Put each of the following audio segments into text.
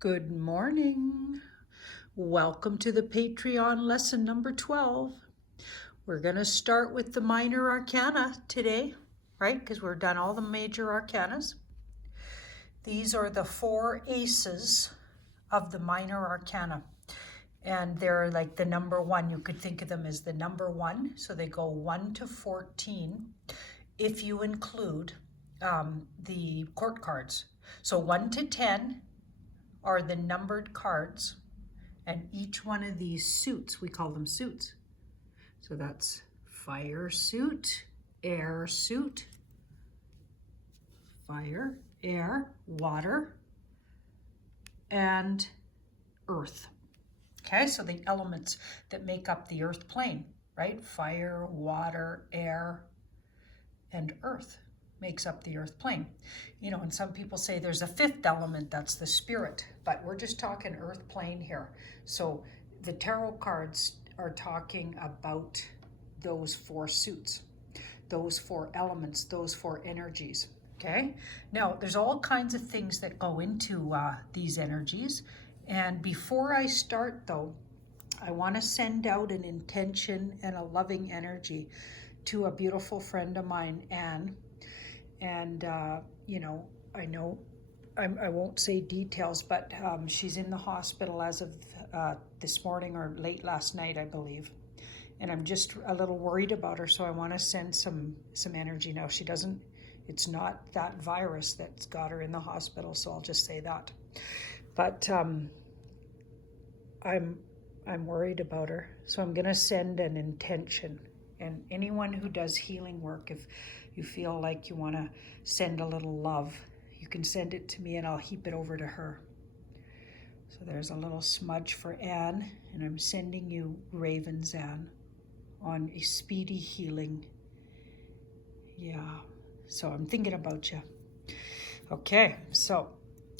Good morning. Welcome to the Patreon lesson number 12. We're going to start with the minor arcana today, right? Because we're done all the major arcanas. These are the 4 aces of the minor arcana. And they're like the number 1. You could think of them as the number 1. So they go 1 to 14 if you include the court cards. So 1 to 10 are the numbered cards, and each one of these suits, we call them suits. So that's fire suit, air suit, fire, air, water, and earth. Okay, so the elements that make up the earth plane, right? Fire, water, air, and earth makes up the earth plane. You know, and some people say there's a 5th element, that's the spirit, but we're just talking earth plane here. So the tarot cards are talking about those 4 suits, those 4 elements, those 4 energies. Okay, now there's all kinds of things that go into these energies. And before I start though, I want to send out an intention and a loving energy to a beautiful friend of mine, Anne. And, you know, I won't say details, but she's in the hospital as of this morning or late last night, I believe. And I'm just a little worried about her, so I want to send some energy now. It's not that virus that's got her in the hospital, so I'll just say that. But I'm worried about her, so I'm going to send an intention. And anyone who does healing work, if you feel like you want to send a little love, you can send it to me and I'll heap it over to her. So there's a little smudge for Anne, and I'm sending you ravens, Anne, on a speedy healing. Yeah, so I'm thinking about you. Okay, so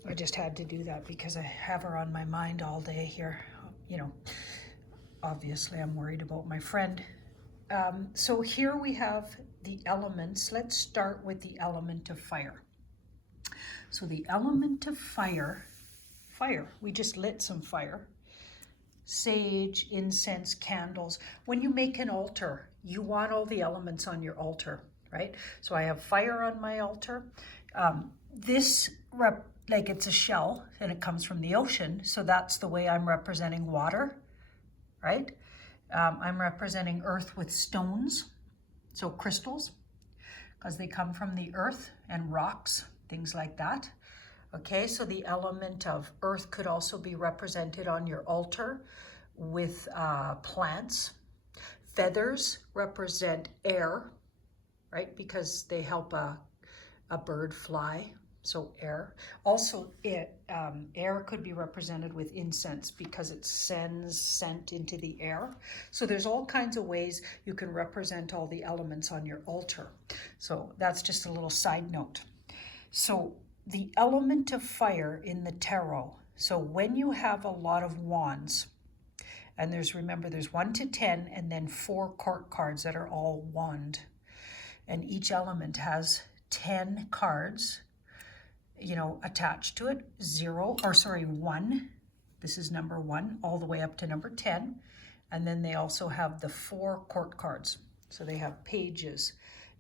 I just had to do that because I have her on my mind all day here. You know, obviously I'm worried about my friend. So here we have the elements. Let's start with the element of fire. So the element of fire, we just lit some fire. Sage, incense, candles. When you make an altar, you want all the elements on your altar, right? So I have fire on my altar. Like it's a shell and it comes from the ocean. So that's the way I'm representing water, right? I'm representing earth with stones, so crystals, because they come from the earth, and rocks, things like that. Okay, so the element of earth could also be represented on your altar with plants. Feathers represent air, right, because they help a bird fly. So air. Also, air could be represented with incense because it sends scent into the air. So there's all kinds of ways you can represent all the elements on your altar. So that's just a little side note. So the element of fire in the tarot. So when you have a lot of wands, and remember there's 1 to 10 and then 4 court cards that are all wand. And each element has 10 cards, you know, attached to it, 1. This is number 1, all the way up to number 10. And then they also have the 4 court cards. So they have pages,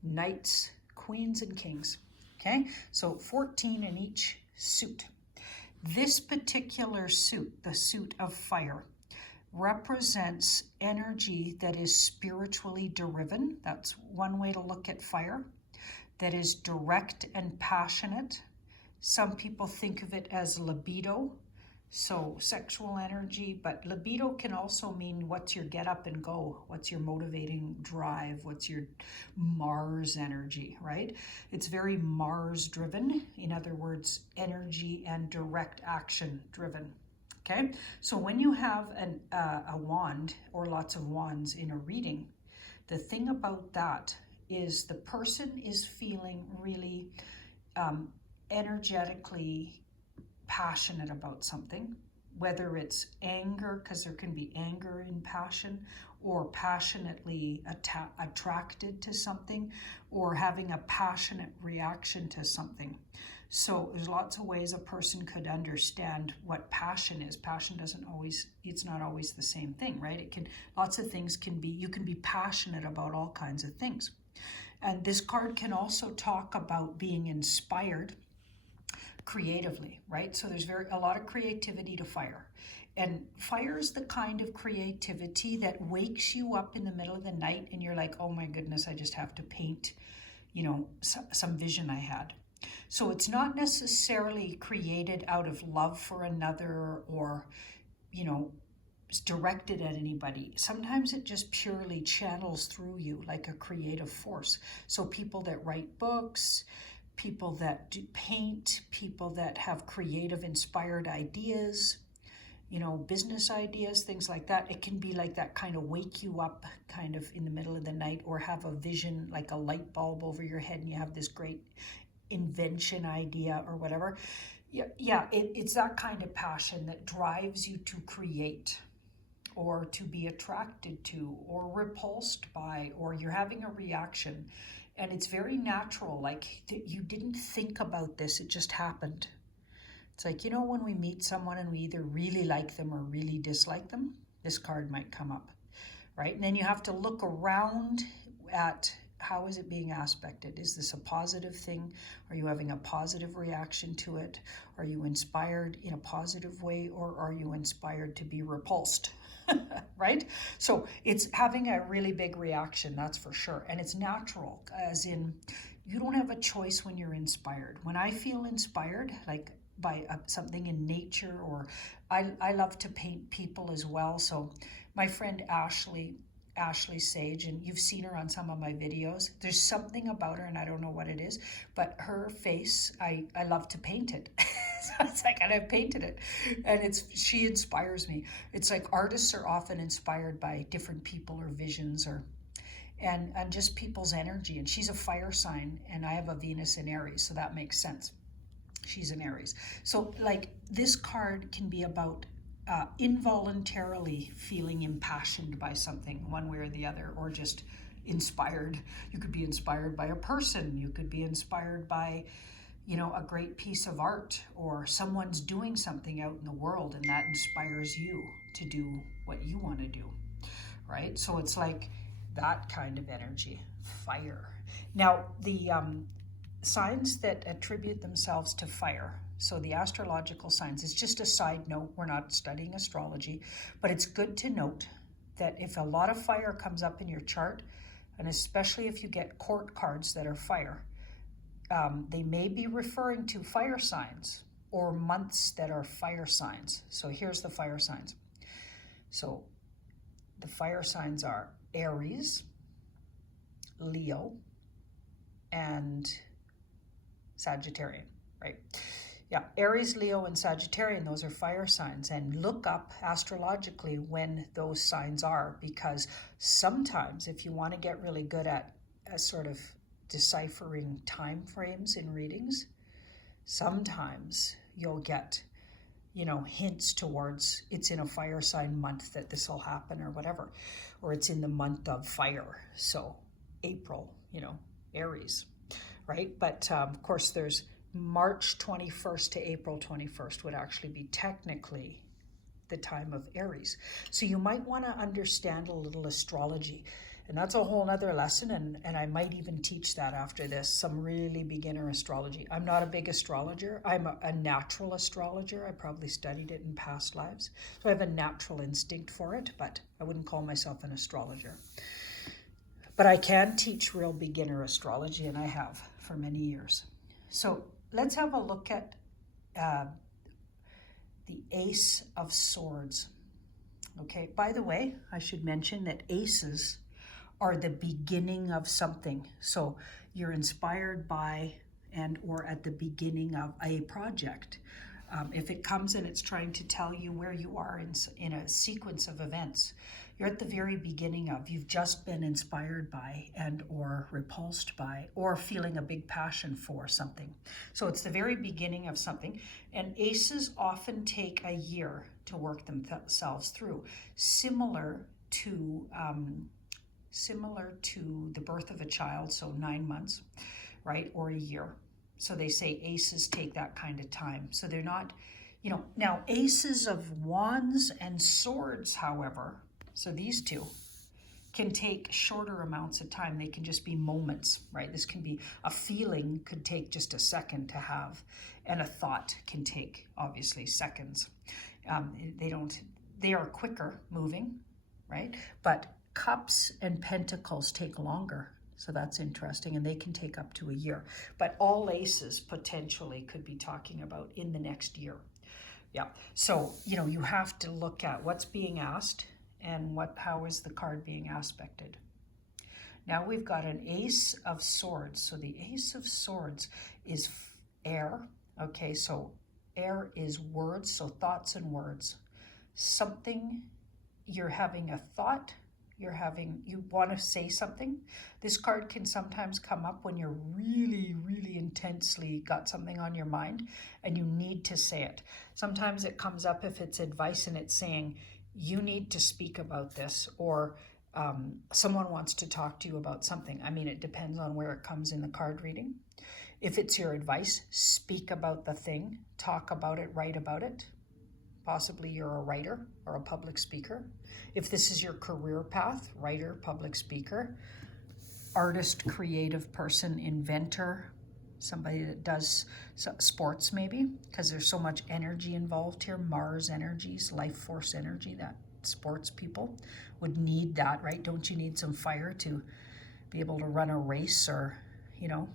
knights, queens, and kings. Okay, so 14 in each suit. This particular suit, the suit of fire, represents energy that is spiritually driven. That's one way to look at fire. That is direct and passionate. Some people think of it as libido, so sexual energy, but libido can also mean what's your get up and go, what's your motivating drive, what's your Mars energy, right? It's very Mars driven, in other words, energy and direct action driven. Okay, so when you have a wand or lots of wands in a reading, the thing about that is the person is feeling really energetically passionate about something, whether it's anger, because there can be anger in passion, or passionately attracted to something, or having a passionate reaction to something. So there's lots of ways a person could understand what passion is. Passion doesn't always, it's not always the same thing, right? It can, lots of things can be, you can be passionate about all kinds of things. And this card can also talk about being inspired creatively, right? So there's a lot of creativity to fire. And fire is the kind of creativity that wakes you up in the middle of the night and you're like, oh my goodness, I just have to paint, you know, some vision I had. So it's not necessarily created out of love for another or, you know, it's directed at anybody. Sometimes it just purely channels through you like a creative force. So people that write books, people that do paint, people that have creative, inspired ideas, you know, business ideas, things like that. It can be like that kind of wake you up kind of in the middle of the night, or have a vision like a light bulb over your head and you have this great invention idea or whatever. It's that kind of passion that drives you to create, or to be attracted to, or repulsed by, or you're having a reaction. And it's very natural, like you didn't think about this, it just happened. It's like, you know, when we meet someone and we either really like them or really dislike them, this card might come up, right? And then you have to look around at how is it being aspected? Is this a positive thing? Are you having a positive reaction to it? Are you inspired in a positive way, or are you inspired to be repulsed? Right? So it's having a really big reaction, that's for sure. And it's natural, as in you don't have a choice when you're inspired. When I feel inspired, like by something in nature, or I love to paint people as well. So my friend Ashley Sage, and you've seen her on some of my videos. There's something about her, and I don't know what it is, but her face, I love to paint it. So it's like, and I've painted it, and she inspires me. It's like artists are often inspired by different people or visions, or and just people's energy. And she's a fire sign, and I have a Venus in Aries, so that makes sense. She's in Aries. So like this card can be about involuntarily feeling impassioned by something one way or the other, or just inspired. You could be inspired by a person. You could be inspired by, you know, a great piece of art, or someone's doing something out in the world and that inspires you to do what you want to do, right? So it's like that kind of energy, fire. Now, the signs that attribute themselves to fire, so the astrological signs, is just a side note. We're not studying astrology, but it's good to note that if a lot of fire comes up in your chart, and especially if you get court cards that are fire, they may be referring to fire signs or months that are fire signs. So here's the fire signs. So the fire signs are Aries, Leo, and Sagittarian, right? Yeah, Aries, Leo, and Sagittarian, those are fire signs. And look up astrologically when those signs are, because sometimes if you want to get really good at a sort of deciphering time frames in readings, sometimes you'll get, you know, hints towards it's in a fire sign month that this will happen or whatever, or it's in the month of fire. So April, you know, Aries, right? But of course there's March 21st to April 21st would actually be technically the time of Aries. So you might want to understand a little astrology. And that's a whole nother lesson, and I might even teach that after this, some really beginner astrology. I'm not a big astrologer. I'm a natural astrologer. I probably studied it in past lives. So I have a natural instinct for it, but I wouldn't call myself an astrologer. But I can teach real beginner astrology, and I have for many years. So let's have a look at the Ace of Swords. Okay, by the way, I should mention that aces are the beginning of something. So you're inspired by and or at the beginning of a project. If it comes and it's trying to tell you where you are in a sequence of events, you're at the very beginning of, you've just been inspired by and or repulsed by or feeling a big passion for something. So it's the very beginning of something. And aces often take a year to work themselves through, similar to the birth of a child, so 9 months, right, or a year. So they say aces take that kind of time. So they're not, you know, now aces of wands and swords, however, so these two can take shorter amounts of time. They can just be moments, right? This can be a feeling, could take just a second to have, and a thought can take obviously seconds. They are quicker moving, right? But cups and pentacles take longer. So that's interesting, and they can take up to a year. But all aces potentially could be talking about in the next year. Yeah, so, you know, you have to look at what's being asked and how is the card being aspected. Now we've got an Ace of Swords. So the Ace of Swords is air. Okay, so air is words, so thoughts and words. Something, you're having a thought, you want to say something. This card can sometimes come up when you're really, really intensely got something on your mind and you need to say it. Sometimes it comes up if it's advice and it's saying, you need to speak about this, or someone wants to talk to you about something. I mean, it depends on where it comes in the card reading. If it's your advice, speak about the thing, talk about it, write about it. Possibly you're a writer or a public speaker. If this is your career path, writer, public speaker, artist, creative person, inventor, somebody that does sports maybe, because there's so much energy involved here, Mars energies, life force energy, that sports people would need that, right? Don't you need some fire to be able to run a race or, you know,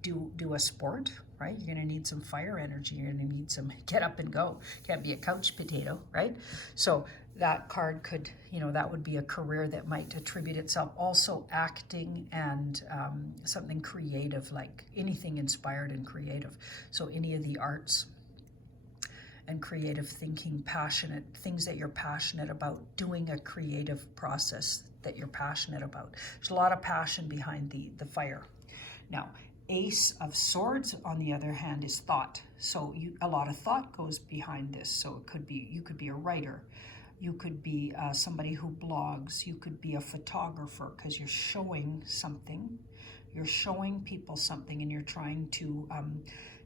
do a sport, right? You're going to need some fire energy. You're going to need some get up and go. Can't be a couch potato, right? So that card could, you know, that would be a career that might attribute itself. Also acting and something creative, like anything inspired and creative. So any of the arts and creative thinking, passionate, things that you're passionate about, doing a creative process that you're passionate about. There's a lot of passion behind the fire. Now, Ace of Swords, on the other hand, is thought. So a lot of thought goes behind this. So you could be a writer. You could be somebody who blogs. You could be a photographer because you're showing something. You're showing people something and you're trying to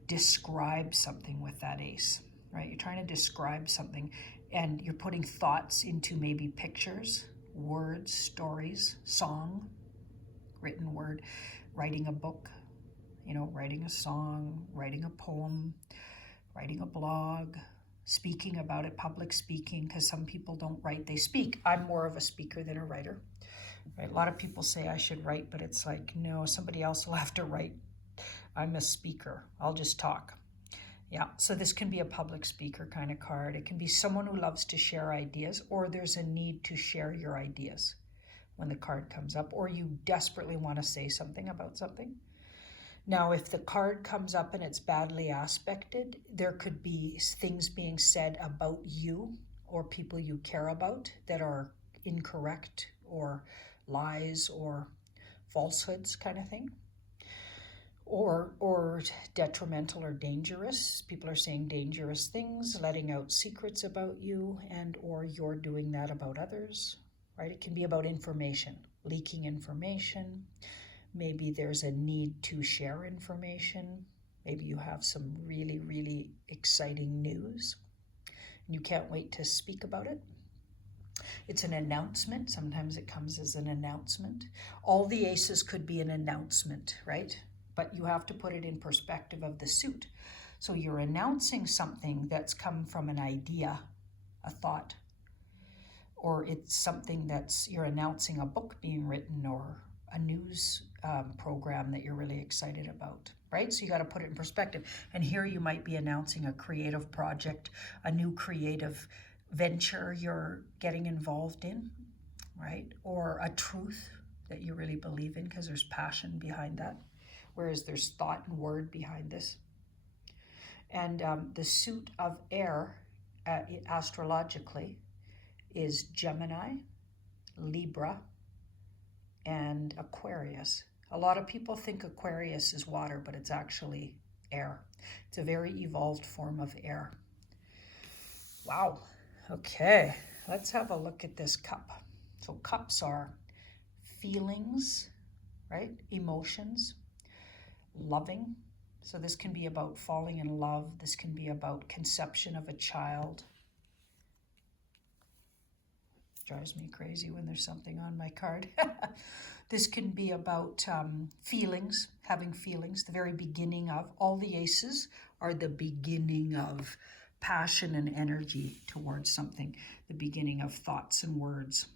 describe something with that ace, right? You're trying to describe something and you're putting thoughts into maybe pictures, words, stories, song, written word, writing a book, you know, writing a song, writing a poem, writing a blog, speaking about it, public speaking, because some people don't write, they speak. I'm more of a speaker than a writer. Right? A lot of people say I should write, but it's like, no, somebody else will have to write. I'm a speaker. I'll just talk. Yeah, so this can be a public speaker kind of card. It can be someone who loves to share ideas, or there's a need to share your ideas when the card comes up, or you desperately want to say something about something. Now, if the card comes up and it's badly aspected, there could be things being said about you or people you care about that are incorrect or lies or falsehoods kind of thing, or detrimental or dangerous. People are saying dangerous things, letting out secrets about you, and or you're doing that about others, right? It can be about information, leaking information. Maybe there's a need to share information. Maybe you have some really, really exciting news and you can't wait to speak about it. It's an announcement. Sometimes it comes as an announcement. All the aces could be an announcement, right? But you have to put it in perspective of the suit. So you're announcing something that's come from an idea, a thought, or it's something you're announcing a book being written or a news program that you're really excited about, right? So you got to put it in perspective. And here you might be announcing a creative project, a new creative venture you're getting involved in, right? Or a truth that you really believe in because there's passion behind that, whereas there's thought and word behind this. And the suit of air, astrologically, is Gemini, Libra, and Aquarius. A lot of people think Aquarius is water, but it's actually air. It's a very evolved form of air. Wow. Okay, let's have a look at this cup. So cups are feelings, right? Emotions, loving. So this can be about falling in love. This can be about conception of a child. Drives me crazy when there's something on my card. This can be about feelings, having feelings, the very beginning of. All the aces are the beginning of passion and energy towards something, the beginning of thoughts and words,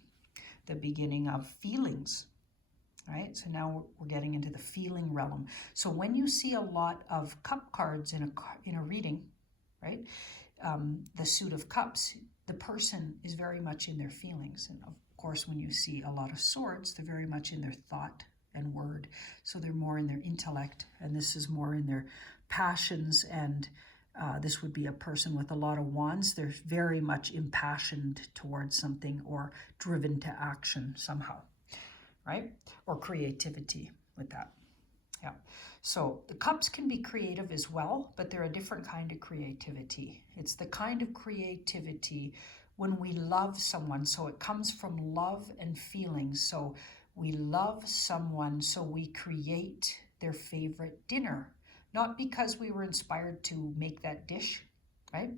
the beginning of feelings, right? So now we're getting into the feeling realm. So when you see a lot of cup cards in a reading, right, the suit of cups, the person is very much in their feelings. And of course, when you see a lot of swords, they're very much in their thought and word. So they're more in their intellect, and this is more in their passions. And this would be a person with a lot of wands. They're very much impassioned towards something or driven to action somehow, right? Or creativity with that. Yeah. So the cups can be creative as well, but they're a different kind of creativity. It's the kind of creativity when we love someone. So it comes from love and feelings. So we love someone, so we create their favorite dinner. Not because we were inspired to make that dish, right?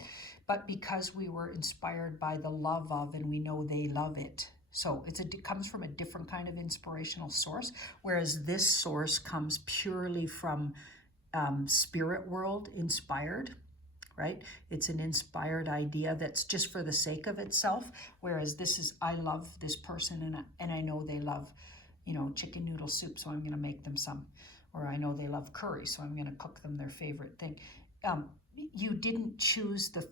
But because we were inspired by the love of, and we know they love it. So it comes from a different kind of inspirational source, whereas this source comes purely from spirit world inspired, right? It's an inspired idea that's just for the sake of itself, whereas this is, I love this person and I know they love, chicken noodle soup, so I'm going to make them some. Or I know they love curry, so I'm going to cook them their favorite thing. You didn't choose the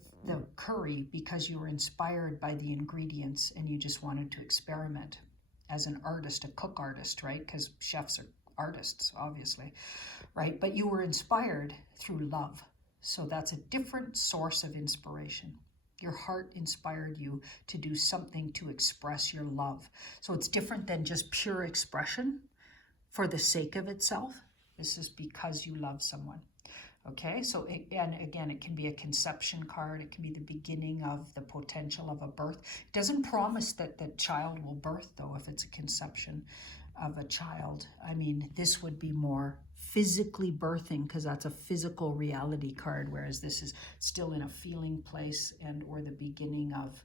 curry because you were inspired by the ingredients and you just wanted to experiment as an artist, a cook artist, right? Because chefs are artists, obviously, right? But you were inspired through love. So that's a different source of inspiration. Your heart inspired you to do something to express your love. So it's different than just pure expression for the sake of itself. This is because you love someone. Okay, so and again, it can be a conception card. It can be the beginning of the potential of a birth. It doesn't promise that the child will birth, though, if it's a conception of a child. I mean, this would be more physically birthing because that's a physical reality card, whereas this is still in a feeling place and or the beginning of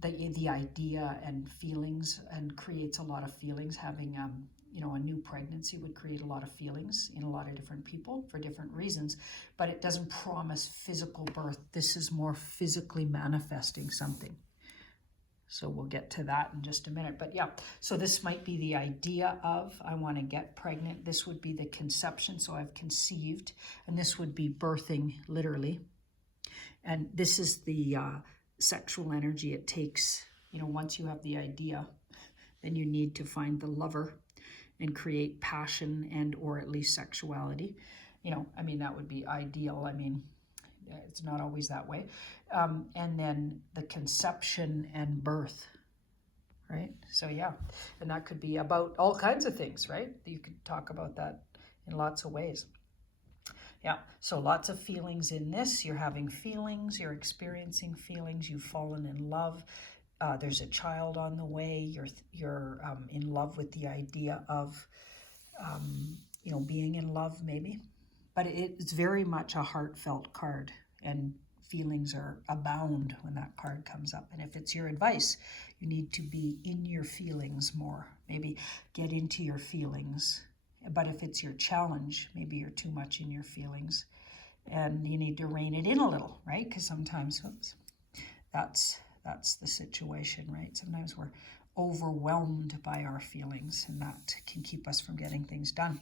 the idea and feelings, and creates a lot of feelings. Having a new pregnancy would create a lot of feelings in a lot of different people for different reasons, but it doesn't promise physical birth. This is more physically manifesting something. So we'll get to that in just a minute. But yeah, so this might be the idea of, I want to get pregnant. This would be the conception, so I've conceived, and this would be birthing, literally. And this is the sexual energy it takes. Once you have the idea, then you need to find the lover and create passion and or at least sexuality. That would be ideal. It's not always that way. And then the conception and birth, right? So yeah, and that could be about all kinds of things, right? You could talk about that in lots of ways. Yeah, so lots of feelings in this. You're having feelings, you're experiencing feelings, you've fallen in love. There's a child on the way. You're in love with the idea of, being in love maybe. But it's very much a heartfelt card, and feelings are abound when that card comes up. And if it's your advice, you need to be in your feelings more. Maybe get into your feelings. But if it's your challenge, maybe you're too much in your feelings and you need to rein it in a little, right? Because sometimes that's the situation, right? Sometimes we're overwhelmed by our feelings, and that can keep us from getting things done.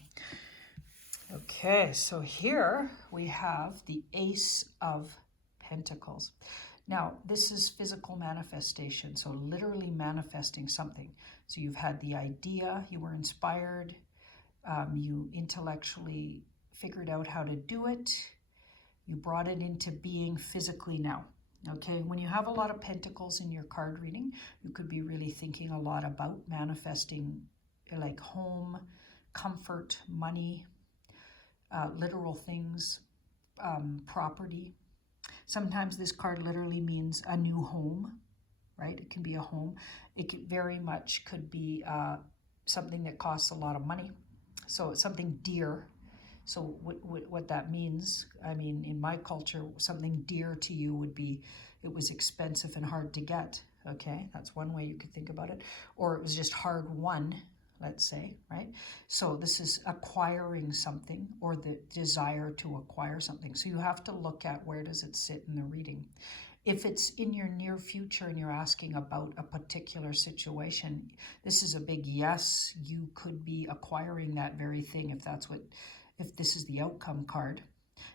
Okay, so here we have the Ace of Pentacles. Now, this is physical manifestation, so literally manifesting something. So you've had the idea, you were inspired, you intellectually figured out how to do it, you brought it into being physically now. Okay, when you have a lot of pentacles in your card reading, you could be really thinking a lot about manifesting like home, comfort, money, literal things, property. Sometimes this card literally means a new home, right? It can be a home. It very much could be something that costs a lot of money. So it's something dear. So what that means, I mean, in my culture, something dear to you would be, it was expensive and hard to get, okay? That's one way you could think about it. Or it was just hard won, let's say, right? So this is acquiring something, or the desire to acquire something. So you have to look at, where does it sit in the reading? If it's in your near future and you're asking about a particular situation, this is a big yes. You could be acquiring that very thing if this is the outcome card.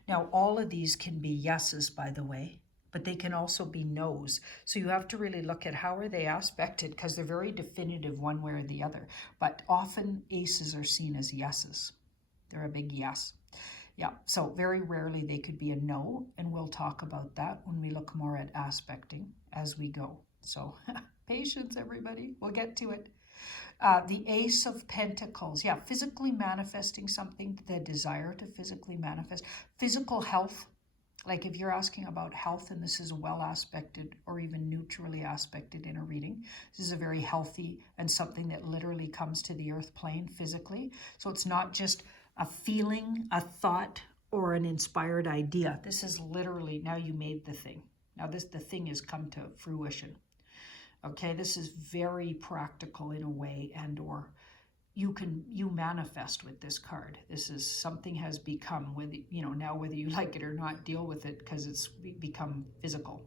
Now, all of these can be yeses, by the way, but they can also be no's. So you have to really look at how are they aspected, because they're very definitive one way or the other. But often aces are seen as yeses. They're a big yes. Yeah, so very rarely they could be a no, and we'll talk about that when we look more at aspecting as we go. So patience, everybody. We'll get to it. The Ace of Pentacles. Yeah, physically manifesting something, the desire to physically manifest. Physical health. Like if you're asking about health and this is well aspected or even neutrally aspected in a reading, this is a very healthy and something that literally comes to the earth plane physically. So it's not just a feeling, a thought, or an inspired idea. This is literally, now you made the thing. Now the thing has come to fruition. Okay, this is very practical in a way, and or you manifest with this card. This is something has become, whether now whether you like it or not, deal with it, because it's become physical.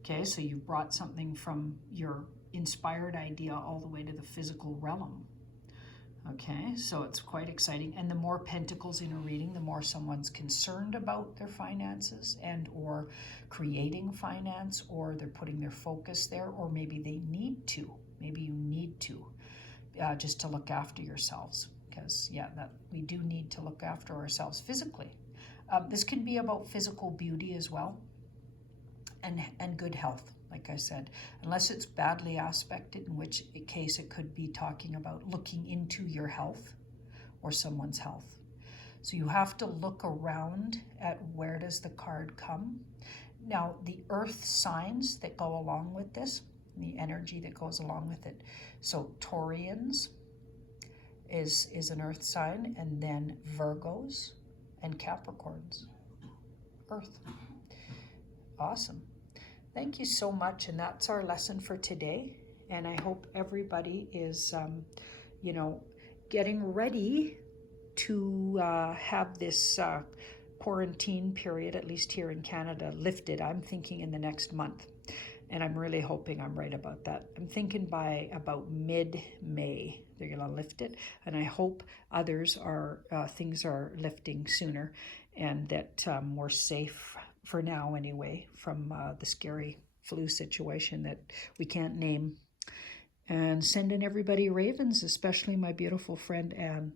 Okay, so you brought something from your inspired idea all the way to the physical realm. Okay, so it's quite exciting. And the more pentacles in a reading, the more someone's concerned about their finances and or creating finance, or they're putting their focus there, or maybe they need to. Maybe you need to, just to look after yourselves. Because, yeah, that we do need to look after ourselves physically. This can be about physical beauty as well, and good health. Like I said, unless it's badly aspected, in which case it could be talking about looking into your health or someone's health. So you have to look around at where does the card come. Now, the earth signs that go along with this, the energy that goes along with it. So Taurians is an earth sign, and then Virgos and Capricorns. Earth. Awesome. Thank you so much, and that's our lesson for today. And I hope everybody is, getting ready to have this quarantine period, at least here in Canada, lifted. I'm thinking in the next month, and I'm really hoping I'm right about that. I'm thinking by about mid-May they're going to lift it, and I hope others things are lifting sooner, and that we're safe for now anyway, from the scary flu situation that we can't name. And sending everybody ravens, especially my beautiful friend Anne.